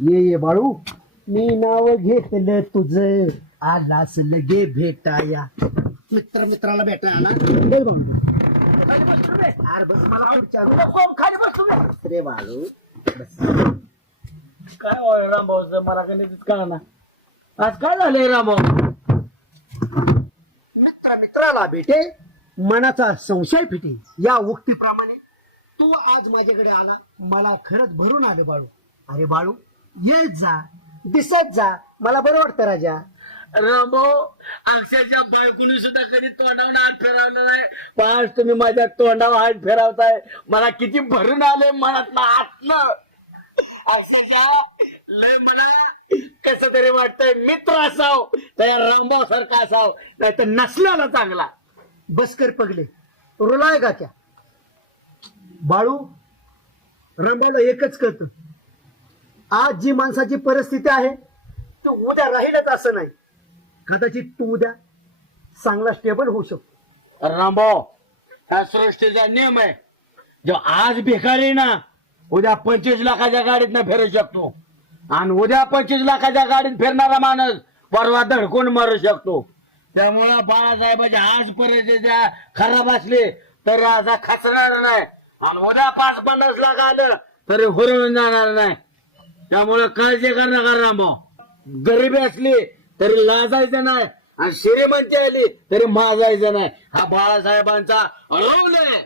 ये बाळू, मी नाव घेतलं तुझं, आलास लगे भेटाया. मित्र मित्राला भेटाया ना. बोल बाळू. अरे बस मला पुढच्या खाली बस तुम्ही रे बाळू. बस. काय रामभाऊ मला गणितच कळा ना. आज काय झालंय रामभाऊ? मित्र मित्राला भेटे, मनाचा संशय फिटे, या उक्तीप्रमाणे तू आज माझ्याकडे आला, मला खरंच भरून आलं बाळू. अरे बाळू, येत जा, दिसत जा, मला बरं वाटतं राजा. रामभाऊ अक्षरशः बायकोनी सुद्धा कधी तोंडावर हात फिरवला नाही, पण तुम्ही माझ्या तोंडावर हात फिरवताय, मला किती भरून आले मनातलं आतलं. अक्षरशः लय मला कस तरी वाटतंय मित्र असाव त्या रामभाऊ सारखा असाव, नाही तर नसल्याला चांगला. बसकर पगले, रुलाय का क्या बाळू. रंगाला एकच कळतं, आज जी माणसाची परिस्थिती आहे ती उद्या राहीलच असं नाही. कदाचित तू उद्या चांगला स्टेबल होऊ शकतो. रामभाऊ हा सृष्टीचा नियम आहे, जो आज भिकारी ना उद्या 25 लाखाच्या गाडीत फिरू शकतो, आणि उद्या 25 लाखाच्या गाडीत फिरणारा माणूस परवा धडकून मारू शकतो. त्यामुळं बाळासाहेबांच्या आज परिस्थिती खराब असली तर असा खचणार नाही, आणि उद्या 5-50 लाख आलं तरी हुरळून जाणार नाही. त्यामुळे काळजी करू नका रामभाऊ. गरिबी असली तरी लाजायचं नाही, आणि श्रीमंती आली तरी माजायचं नाही. हा बाळासाहेबांचा रूल आहे.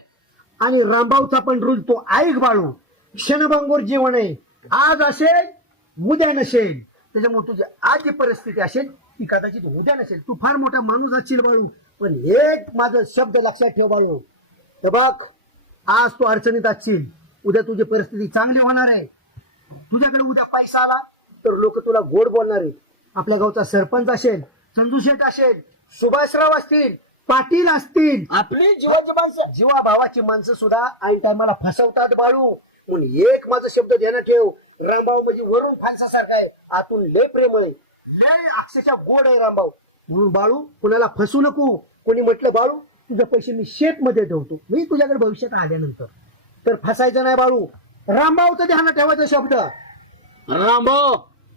आणि रामभाऊचा पण रूल तो ऐक बाळू. क्षणभंगूर जीवन आहे, आज असेल उद्या नसेल. त्याच्यामुळे तुझी आज जी परिस्थिती असेल ती कदाचित उद्या नसेल. तू फार मोठा माणूस असशील बाळू, पण एक माझा शब्द लक्षात ठेव बाळू. तर बघ, आज तू अडचणीत असशील, उद्या तुझी परिस्थिती चांगली होणार आहे. तुझ्याकडे उद्या पैसा आला तर लोक तुला गोड बोलणार आहेत. आपल्या गावचा सरपंच असेल, संजू शेठ असेल, सुभाषराव असतील, पाटील असतील, आपली जीवाची माणसं जीवा भावाची माणसं सुद्धा ऐन टायमाला फसवतात बाळू. म्हणून एक माझा शब्द ध्यानात ठेव, रामभाऊ म्हणजे वरून फानसासारखा आहे, आतून लय प्रेमळ आहे, लय अक्षरशः गोड आहे रामभाऊ. म्हणून बाळू कुणाला फसू नको. कोणी म्हटलं बाळू तुझे पैसे मी शेत मध्ये ठेवतो, मी तुझ्याकडे भविष्यात आल्यानंतर, तर फसायचं नाही बाळू. रामभाऊचं ध्यानात ठेवायचा शब्द. रामभाऊ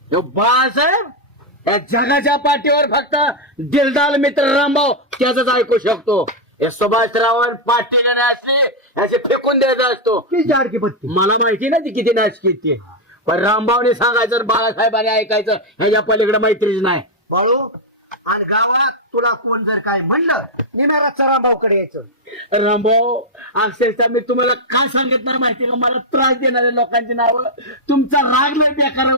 ह्यो बाळासाहेब या जगाच्या पाठीवर फक्त दिलदार मित्र रामभाऊ त्याच ऐकू शकतो. हे सुभाषराव पाटील असले याचे फेकून द्यायचा असतो. किती जाडकी पत्ती. मला माहिती नाही ती किती नाचकी ती, पण रामभाऊने सांगायचं बाळासाहेबांनी ऐकायचं, ह्याच्या पलीकडे मैत्रीच नाही. बाळू, आणि गावात तुला कोण जर काय म्हणलं निम्यारातचा रामभाऊकडे यायचं. रामभाऊ अक्षरशः मी तुम्हाला काय सांगितणार माहिती का, मला त्रास देणाऱ्या लोकांची नावं तुमचा राग लय बेकार